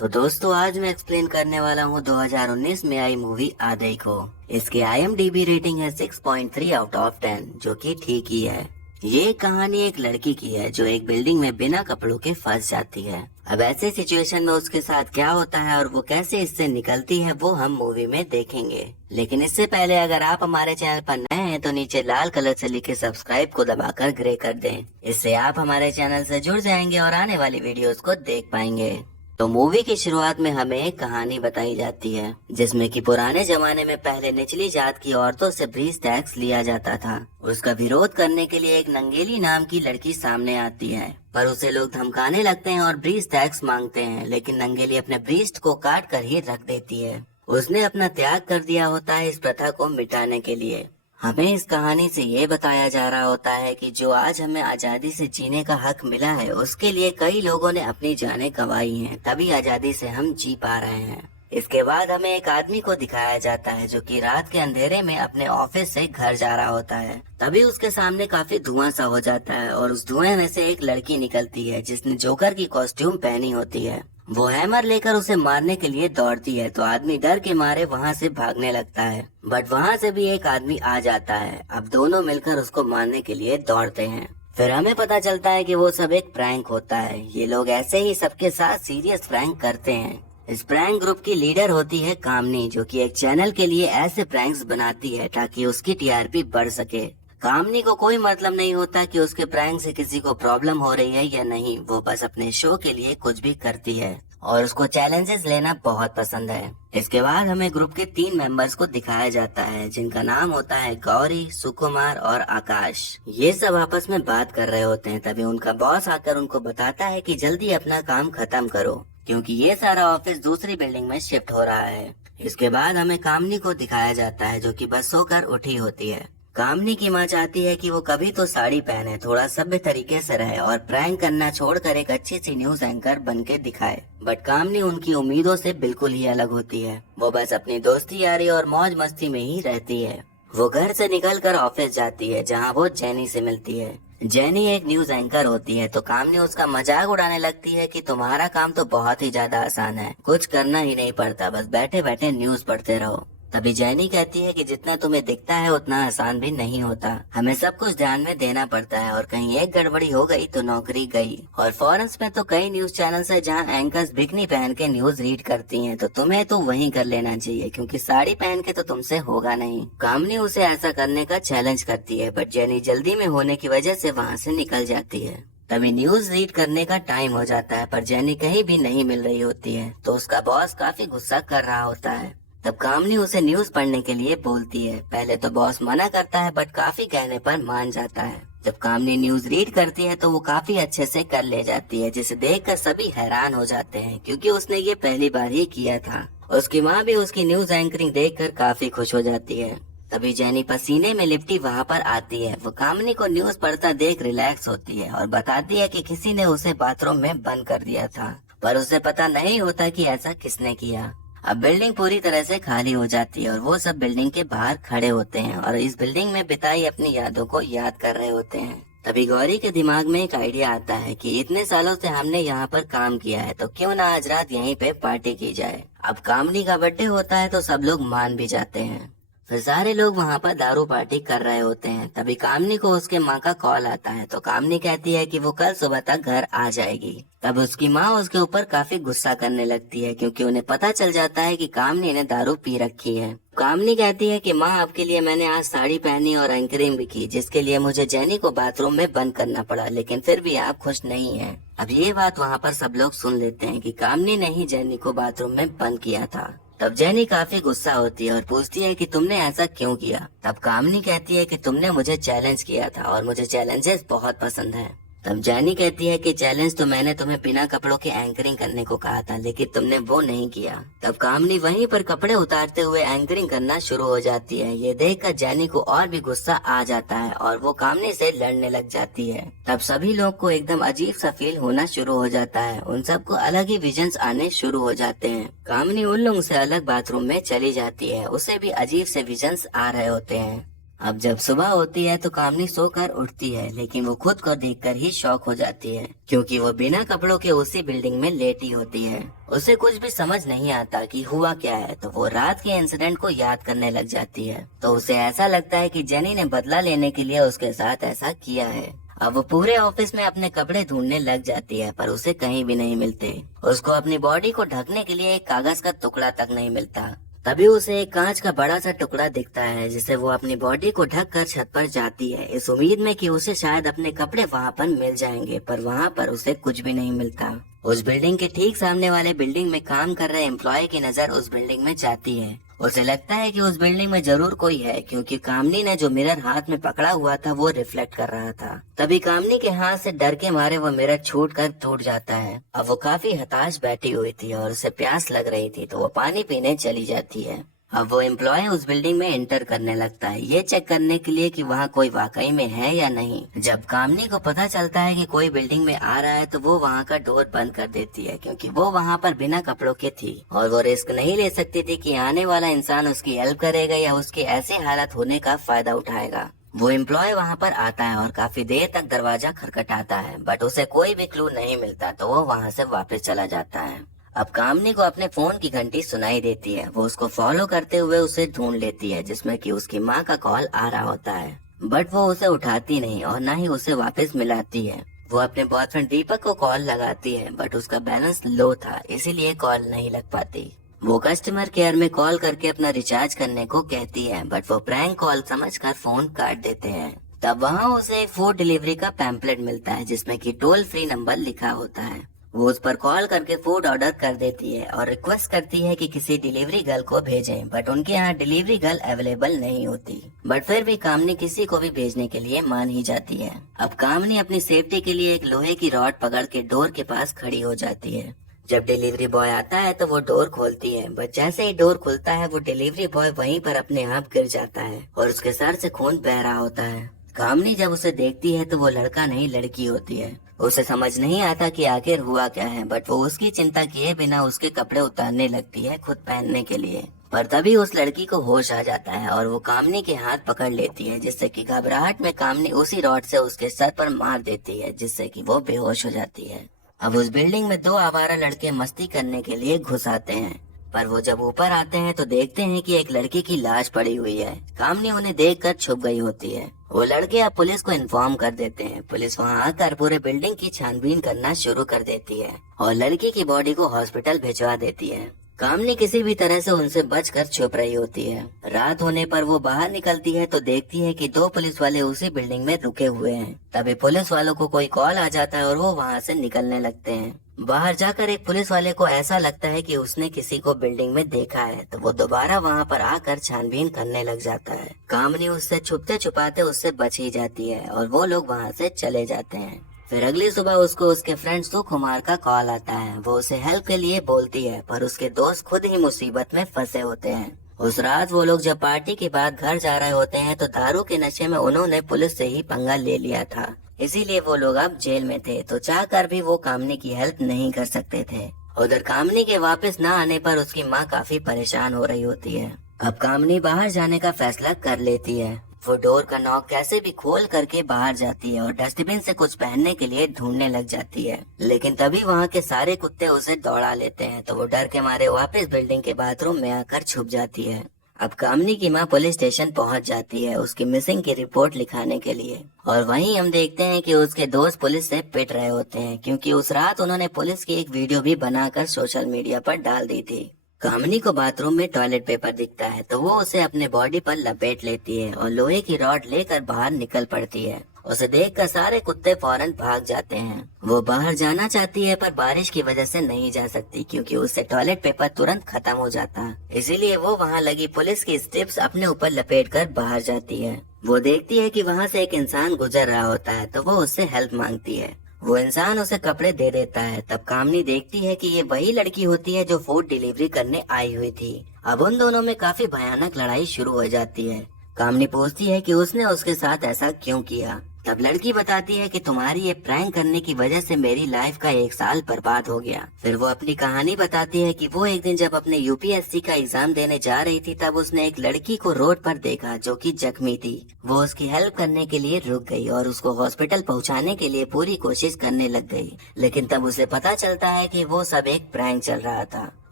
तो दोस्तों आज मैं एक्सप्लेन करने वाला हूँ 2019 में आई मूवी आधे को। इसकी IMDb रेटिंग है 6.3 आउट ऑफ 10, जो कि ठीक ही है। ये कहानी एक लड़की की है जो एक बिल्डिंग में बिना कपड़ों के फंस जाती है। अब ऐसे सिचुएशन में उसके साथ क्या होता है और वो कैसे इससे निकलती है वो हम मूवी में देखेंगे। लेकिन इससे पहले अगर आप हमारे चैनल पर नए हैं तो नीचे लाल कलर से लिखे सब्सक्राइब को दबाकर ग्रे कर दें। इससे आप हमारे चैनल से जुड़ जाएंगे और आने वाली वीडियोस को देख पाएंगे। तो मूवी की शुरुआत में हमें एक कहानी बताई जाती है जिसमें कि पुराने जमाने में पहले निचली जात की औरतों से ब्रीज टैक्स लिया जाता था। उसका विरोध करने के लिए एक नंगेली नाम की लड़की सामने आती है, पर उसे लोग धमकाने लगते हैं और ब्रीज टैक्स मांगते हैं, लेकिन नंगेली अपने ब्रीस्ट को काट कर ही रख देती है। उसने अपना त्याग कर दिया होता है इस प्रथा को मिटाने के लिए। हमें इस कहानी से ये बताया जा रहा होता है कि जो आज हमें आजादी से जीने का हक मिला है उसके लिए कई लोगों ने अपनी जानें गंवाई हैं, तभी आजादी से हम जी पा रहे हैं। इसके बाद हमें एक आदमी को दिखाया जाता है जो कि रात के अंधेरे में अपने ऑफिस से घर जा रहा होता है। तभी उसके सामने काफी धुआं सा हो जाता है और उस धुएं में से एक लड़की निकलती है जिसने जोकर की कॉस्ट्यूम पहनी होती है। वो हैमर लेकर उसे मारने के लिए दौड़ती है तो आदमी डर के मारे वहाँ से भागने लगता है, बट वहाँ से भी एक आदमी आ जाता है। अब दोनों मिलकर उसको मारने के लिए दौड़ते हैं। फिर हमें पता चलता है कि वो सब एक प्रैंक होता है। ये लोग ऐसे ही सबके साथ सीरियस प्रैंक करते हैं। इस प्रैंक ग्रुप की लीडर होती है कामनी, जो कि एक चैनल के लिए ऐसे प्रैंक्स बनाती है ताकि उसकी TRP बढ़ सके। कामनी को कोई मतलब नहीं होता कि उसके प्रैंक से किसी को प्रॉब्लम हो रही है या नहीं, वो बस अपने शो के लिए कुछ भी करती है और उसको चैलेंजेस लेना बहुत पसंद है। इसके बाद हमें ग्रुप के 3 मेंबर्स को दिखाया जाता है जिनका नाम होता है गौरी, सुकुमार और आकाश। ये सब आपस में बात कर रहे होते हैं, तभी उनका बॉस आकर उनको बताता है कि जल्दी अपना काम खत्म करो क्योंकि ये सारा ऑफिस दूसरी बिल्डिंग में शिफ्ट हो रहा है। इसके बाद हमें कामनी को दिखाया जाता है जो कि बस सोकर उठी होती है। कामनी की माँ चाहती है कि वो कभी तो साड़ी पहने, थोड़ा सभ्य तरीके से रहे और प्रैंक करना छोड़कर एक अच्छी सी न्यूज एंकर बन के दिखाए, बट कामनी उनकी उम्मीदों से बिल्कुल ही अलग होती है। वो बस अपनी दोस्ती यारी और मौज मस्ती में ही रहती है। वो घर से निकलकर ऑफिस जाती है जहाँ वो जेनी से मिलती है। जेनी एक न्यूज एंकर होती है तो कामनी उसका मजाक उड़ाने लगती है कि तुम्हारा काम तो बहुत ही ज्यादा आसान है, कुछ करना ही नहीं पड़ता, बस बैठे बैठे न्यूज पढ़ते रहो। तभी जेनी कहती है कि जितना तुम्हें दिखता है उतना आसान भी नहीं होता, हमें सब कुछ ध्यान में देना पड़ता है और कहीं एक गड़बड़ी हो गई तो नौकरी गई। और फॉरेन्स में तो कई न्यूज चैनल्स है जहां एंकर्स बिकनी पहन के न्यूज रीड करती हैं, तो तुम्हें तो वही कर लेना चाहिए क्योंकि साड़ी पहन के तो तुमसे होगा नहीं। कामनी उसे ऐसा करने का चैलेंज करती है, बट जेनी जल्दी में होने की वजह से वहाँ से निकल जाती है। तभी न्यूज रीड करने का टाइम हो जाता है, पर जेनी कहीं भी नहीं मिल रही होती है तो उसका बॉस काफी गुस्सा कर रहा होता है। तब कामनी उसे न्यूज पढ़ने के लिए बोलती है। पहले तो बॉस मना करता है, बट काफी कहने पर मान जाता है। जब कामनी न्यूज रीड करती है तो वो काफी अच्छे से कर ले जाती है, जिसे देखकर सभी हैरान हो जाते हैं क्योंकि उसने ये पहली बार ही किया था। उसकी माँ भी उसकी न्यूज एंकरिंग देखकर काफी खुश हो जाती है। तभी जेनी पसीने में लिपटी वहाँ पर आती है। वो कामनी को न्यूज पढ़ता देख रिलैक्स होती है और बताती है कि किसी ने उसे बाथरूम में बंद कर दिया था, पर उसे पता नहीं होता कि ऐसा किसने किया। अब बिल्डिंग पूरी तरह से खाली हो जाती है और वो सब बिल्डिंग के बाहर खड़े होते हैं और इस बिल्डिंग में बिताई अपनी यादों को याद कर रहे होते हैं। तभी गौरी के दिमाग में एक आइडिया आता है कि इतने सालों से हमने यहाँ पर काम किया है तो क्यों ना आज रात यहीं पे पार्टी की जाए। अब कामनी का बर्थडे होता है तो सब लोग मान भी जाते हैं। फिर सारे लोग वहाँ पर दारू पार्टी कर रहे होते हैं। तभी कामनी को उसके माँ का कॉल आता है तो कामनी कहती है कि वो कल सुबह तक घर आ जाएगी। तब उसकी माँ उसके ऊपर काफी गुस्सा करने लगती है क्योंकि उन्हें पता चल जाता है कि कामनी ने दारू पी रखी है। कामनी कहती है कि माँ, आपके लिए मैंने आज साड़ी पहनी और एंकरिंग भी की, जिसके लिए मुझे जेनी को बाथरूम में बंद करना पड़ा, लेकिन फिर भी आप खुश नहीं हैं। अब ये बात वहाँ पर सब लोग सुन लेते हैं कि कामनी ने ही जेनी को बाथरूम में बंद किया था। तब जेनी काफी गुस्सा होती है और पूछती है कि तुमने ऐसा क्यों किया। तब कामनी कहती है कि तुमने मुझे चैलेंज किया था और मुझे चैलेंजेस बहुत पसंद है। तब जेनी कहती है कि चैलेंज तो मैंने तुम्हें बिना कपड़ों के एंकरिंग करने को कहा था, लेकिन तुमने वो नहीं किया। तब कामनी वहीं पर कपड़े उतारते हुए एंकरिंग करना शुरू हो जाती है। ये देखकर जेनी को और भी गुस्सा आ जाता है और वो कामनी से लड़ने लग जाती है। तब सभी लोग को एकदम अजीब सा फील होना शुरू हो जाता है। उन सबको अलग ही विजन्स आने शुरू हो जाते हैं। कामनी उन लोगों से अलग बाथरूम में चली जाती है, उसे भी अजीब से विजन्स आ रहे होते हैं। अब जब सुबह होती है तो कामनी सोकर उठती है, लेकिन वो खुद को देखकर ही शॉक हो जाती है क्योंकि वो बिना कपड़ों के उसी बिल्डिंग में लेटी होती है। उसे कुछ भी समझ नहीं आता कि हुआ क्या है, तो वो रात के इंसिडेंट को याद करने लग जाती है। तो उसे ऐसा लगता है कि जेनी ने बदला लेने के लिए उसके साथ ऐसा किया है। अब वो पूरे ऑफिस में अपने कपड़े ढूंढने लग जाती है, पर उसे कहीं भी नहीं मिलते। उसको अपनी बॉडी को ढकने के लिए एक कागज का टुकड़ा तक नहीं मिलता। तभी उसे एक कांच का बड़ा सा टुकड़ा दिखता है, जिसे वो अपनी बॉडी को ढक कर छत पर जाती है, इस उम्मीद में कि उसे शायद अपने कपड़े वहाँ पर मिल जाएंगे, पर वहाँ पर उसे कुछ भी नहीं मिलता। उस बिल्डिंग के ठीक सामने वाले बिल्डिंग में काम कर रहे एम्प्लॉय की नजर उस बिल्डिंग में जाती है। उसे लगता है कि उस बिल्डिंग में जरूर कोई है, क्योंकि कामनी ने जो मिरर हाथ में पकड़ा हुआ था वो रिफ्लेक्ट कर रहा था। तभी कामनी के हाथ से डर के मारे वो मिरर छूट कर टूट जाता है। अब वो काफी हताश बैठी हुई थी और उसे प्यास लग रही थी, तो वो पानी पीने चली जाती है। अब वो एम्प्लॉय उस बिल्डिंग में एंटर करने लगता है, ये चेक करने के लिए कि वहाँ कोई वाकई में है या नहीं। जब कामनी को पता चलता है कि कोई बिल्डिंग में आ रहा है, तो वो वहाँ का डोर बंद कर देती है, क्योंकि वो वहाँ पर बिना कपड़ों के थी और वो रिस्क नहीं ले सकती थी कि आने वाला इंसान उसकी हेल्प करेगा या उसके ऐसे हालत होने का फायदा उठाएगा। वो एम्प्लॉय वहाँ पर आता है और काफी देर तक दरवाजा खटखटाता है, बट उसे कोई भी क्लू नहीं मिलता, तो वो वहाँ से वापस चला जाता है। अब कामनी को अपने फोन की घंटी सुनाई देती है। वो उसको फॉलो करते हुए उसे ढूंढ लेती है, जिसमें कि उसकी माँ का कॉल आ रहा होता है, बट वो उसे उठाती नहीं और न ही उसे वापस मिलाती है। वो अपने बॉयफ्रेंड दीपक को कॉल लगाती है, बट उसका बैलेंस लो था, इसीलिए कॉल नहीं लग पाती। वो कस्टमर केयर में कॉल करके अपना रिचार्ज करने को कहती है, बट वो प्रैंक कॉल समझकर फोन काट देते हैं। तब वहाँ उसे एक फूड डिलीवरी का पैम्पलेट मिलता है, जिसमें कि टोल फ्री नंबर लिखा होता है। वो उस पर कॉल करके फूड ऑर्डर कर देती है और रिक्वेस्ट करती है कि किसी डिलीवरी गर्ल को भेजें, बट उनके यहाँ डिलीवरी गर्ल अवेलेबल नहीं होती। बट फिर भी कामनी किसी को भी भेजने के लिए मान ही जाती है। अब कामनी अपनी सेफ्टी के लिए एक लोहे की रॉड पकड़ के डोर के पास खड़ी हो जाती है। जब डिलीवरी बॉय आता है तो वो डोर खोलती है, बट जैसे ही डोर खुलता है वो डिलीवरी बॉय वहीं पर अपने आप गिर जाता है और उसके सर से खून बह रहा होता है। कामनी जब उसे देखती है तो वो लड़का नहीं लड़की होती है। उसे समझ नहीं आता कि आखिर हुआ क्या है, बट वो उसकी चिंता किए बिना उसके कपड़े उतारने लगती है खुद पहनने के लिए। पर तभी उस लड़की को होश आ जाता है और वो कामनी के हाथ पकड़ लेती है, जिससे कि घबराहट में कामनी उसी रॉड से उसके सर पर मार देती है, जिससे कि वो बेहोश हो जाती है। अब उस बिल्डिंग में दो आवारा लड़के मस्ती करने के लिए घुस आते हैं, पर वो जब ऊपर आते हैं तो देखते हैं कि एक लड़की की लाश पड़ी हुई है। कामनी उन्हें देखकर छुप गई होती है। वो लड़के अब पुलिस को इन्फॉर्म कर देते हैं। पुलिस वहां आकर पूरे बिल्डिंग की छानबीन करना शुरू कर देती है और लड़की की बॉडी को हॉस्पिटल भिजवा देती है। कामनी किसी भी तरह से उनसे बचकर छुप रही होती है। रात होने पर वो बाहर निकलती है तो देखती है कि दो पुलिस वाले उसी बिल्डिंग में रुके हुए हैं। तभी पुलिस वालों को कोई कॉल आ जाता है और वो वहाँ से निकलने लगते हैं। बाहर जाकर एक पुलिस वाले को ऐसा लगता है कि उसने किसी को बिल्डिंग में देखा है, तो वो दोबारा वहाँ पर आकर छानबीन करने लग जाता है। कामनी उससे छुपते छुपाते उससे बच ही जाती है और वो लोग वहाँ से चले जाते हैं। फिर अगली सुबह उसको उसके फ्रेंड सुकुमार का कॉल आता है। वो उसे हेल्प के लिए बोलती है, पर उसके दोस्त खुद ही मुसीबत में फंसे होते हैं। उस रात वो लोग जब पार्टी के बाद घर जा रहे होते हैं तो दारू के नशे में उन्होंने पुलिस से ही पंगा ले लिया था, इसीलिए वो लोग अब जेल में थे, तो चाहकर भी वो कामनी की हेल्प नहीं कर सकते थे। उधर कामनी के वापस न आने पर उसकी माँ काफी परेशान हो रही होती है। अब कामनी बाहर जाने का फैसला कर लेती है। वो डोर का नॉक कैसे भी खोल करके बाहर जाती है और डस्टबिन से कुछ पहनने के लिए ढूंढने लग जाती है, लेकिन तभी वहाँ के सारे कुत्ते उसे दौड़ा लेते हैं, तो वो डर के मारे वापस बिल्डिंग के बाथरूम में आकर छुप जाती है। अब कामनी की माँ पुलिस स्टेशन पहुँच जाती है उसकी मिसिंग की रिपोर्ट लिखाने के लिए, और वहीं हम देखते हैं कि उसके दोस्त पुलिस से पिट रहे होते हैं, क्योंकि उस रात उन्होंने पुलिस की एक वीडियो भी बनाकर सोशल मीडिया पर डाल दी थी। कामनी को बाथरूम में टॉयलेट पेपर दिखता है, तो वो उसे अपने बॉडी पर लपेट लेती है और लोहे की रॉड लेकर बाहर निकल पड़ती है। उसे देखकर सारे कुत्ते फौरन भाग जाते हैं। वो बाहर जाना चाहती है पर बारिश की वजह से नहीं जा सकती, क्योंकि उससे टॉयलेट पेपर तुरंत खत्म हो जाता है। इसीलिए वो वहाँ लगी पुलिस की स्ट्रिप्स अपने ऊपर लपेटकर बाहर जाती है। वो देखती है कि वहाँ से एक इंसान गुजर रहा होता है, तो वो उससे हेल्प मांगती है। वो इंसान उसे कपड़े दे देता है। तब कामनी देखती है कि ये वही लड़की होती है जो फूड डिलीवरी करने आई हुई थी। अब उन दोनों में काफी भयानक लड़ाई शुरू हो जाती है। कामनी पूछती है कि उसने उसके साथ ऐसा क्यों किया। तब लड़की बताती है कि तुम्हारी ये प्रैंक करने की वजह से मेरी लाइफ का 1 साल बर्बाद हो गया। फिर वो अपनी कहानी बताती है कि वो एक दिन जब अपने यूपीएससी का एग्जाम देने जा रही थी, तब उसने एक लड़की को रोड पर देखा जो कि जख्मी थी। वो उसकी हेल्प करने के लिए रुक गई और उसको हॉस्पिटल पहुंचाने के लिए पूरी कोशिश करने लग गई। लेकिन तब उसे पता चलता है कि वो सब एक प्रैंक चल रहा था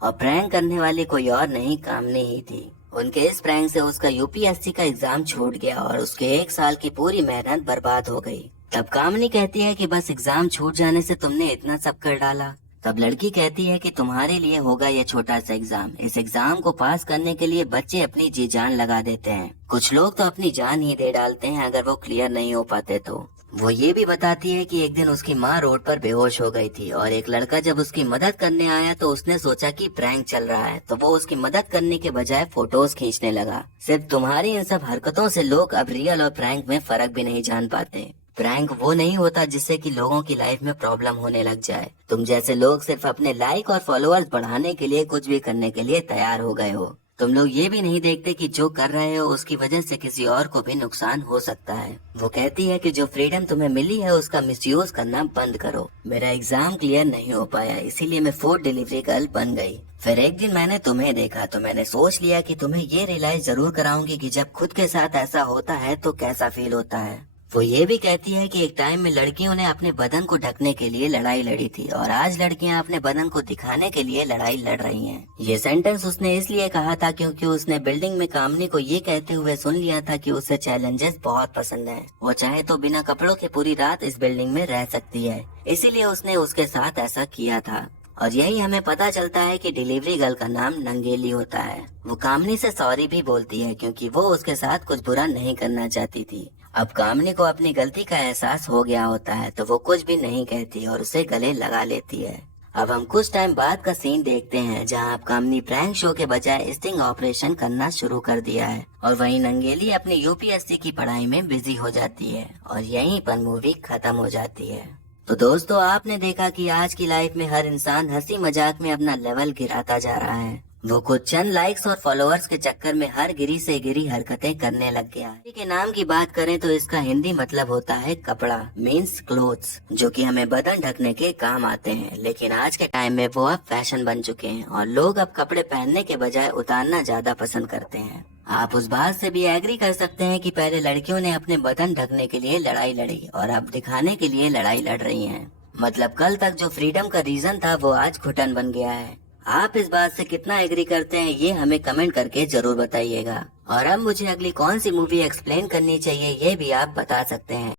और प्रैंक करने वाली कोई और नहीं, कामनी ही थी। उनके इस प्रैंक से उसका यूपीएससी का एग्जाम छूट गया और उसके 1 साल की पूरी मेहनत बर्बाद हो गई। तब कामनी कहती है कि बस एग्जाम छूट जाने से तुमने इतना सब कर डाला। तब लड़की कहती है कि तुम्हारे लिए होगा ये छोटा सा एग्जाम। इस एग्जाम को पास करने के लिए बच्चे अपनी जी जान लगा देते हैं। कुछ लोग तो अपनी जान ही दे डालते हैं अगर वो क्लियर नहीं हो पाते तो। वो ये भी बताती है कि एक दिन उसकी माँ रोड पर बेहोश हो गई थी और एक लड़का जब उसकी मदद करने आया तो उसने सोचा कि प्रैंक चल रहा है, तो वो उसकी मदद करने के बजाय फोटोज खींचने लगा। सिर्फ तुम्हारी इन सब हरकतों से लोग अब रियल और प्रैंक में फर्क भी नहीं जान पाते। प्रैंक वो नहीं होता जिससे कि लोगों की लाइफ में प्रॉब्लम होने लग जाए। तुम जैसे लोग सिर्फ अपने लाइक और फॉलोअर्स बढ़ाने के लिए कुछ भी करने के लिए तैयार हो गए हो। तुम लोग ये भी नहीं देखते कि जो कर रहे हो उसकी वजह से किसी और को भी नुकसान हो सकता है। वो कहती है कि जो फ्रीडम तुम्हें मिली है उसका मिसयूज करना बंद करो। मेरा एग्जाम क्लियर नहीं हो पाया, इसीलिए मैं फूड डिलीवरी गर्ल बन गई। फिर एक दिन मैंने तुम्हें देखा तो मैंने सोच लिया कि तुम्हें ये रियलाइज जरूर कराऊंगी कि जब खुद के साथ ऐसा होता है तो कैसा फील होता है। वो ये भी कहती है कि एक टाइम में लड़कियों ने अपने बदन को ढकने के लिए लड़ाई लड़ी थी और आज लड़कियां अपने बदन को दिखाने के लिए लड़ाई लड़ रही हैं। ये सेंटेंस उसने इसलिए कहा था क्योंकि उसने बिल्डिंग में कामनी को ये कहते हुए सुन लिया था कि उसे चैलेंजेस बहुत पसंद हैं। वो चाहे तो बिना कपड़ों के पूरी रात इस बिल्डिंग में रह सकती है, इसीलिए उसने उसके साथ ऐसा किया था। और यही हमें पता चलता है कि डिलीवरी गर्ल का नाम नंगेली होता है। वो कामनी से सॉरी भी बोलती है क्योंकि वो उसके साथ कुछ बुरा नहीं करना चाहती थी। अब कामनी को अपनी गलती का एहसास हो गया होता है तो वो कुछ भी नहीं कहती और उसे गले लगा लेती है। अब हम कुछ टाइम बाद का सीन देखते हैं जहां अब कामनी प्रैंक शो के बजाय स्टिंग ऑपरेशन करना शुरू कर दिया है और वहीं नंगेली अपनी यूपीएससी की पढ़ाई में बिजी हो जाती है और यहीं पर मूवी खत्म हो जाती है। तो दोस्तों, आपने देखा कि आज की लाइफ में हर इंसान हंसी मजाक में अपना लेवल गिराता जा रहा है। वो कुछ चंद लाइक्स और फॉलोअर्स के चक्कर में हर गिरी से गिरी हरकतें करने लग गया है। के नाम की बात करें तो इसका हिंदी मतलब होता है कपड़ा, मीन्स क्लोथ्स, जो कि हमें बदन ढकने के काम आते हैं। लेकिन आज के टाइम में वो अब फैशन बन चुके हैं और लोग अब कपड़े पहनने के बजाय उतारना ज्यादा पसंद करते हैं। आप उस बात से भी एग्री कर सकते हैं कि पहले लड़कियों ने अपने बदन ढकने के लिए लड़ाई लड़ी और अब दिखाने के लिए लड़ाई लड़ रही हैं। मतलब कल तक जो फ्रीडम का रीजन था वो आज घुटन बन गया है। आप इस बात से कितना एग्री करते हैं ये हमें कमेंट करके जरूर बताइएगा। और अब मुझे अगली कौन सी मूवी एक्सप्लेन करनी चाहिए ये भी आप बता सकते हैं।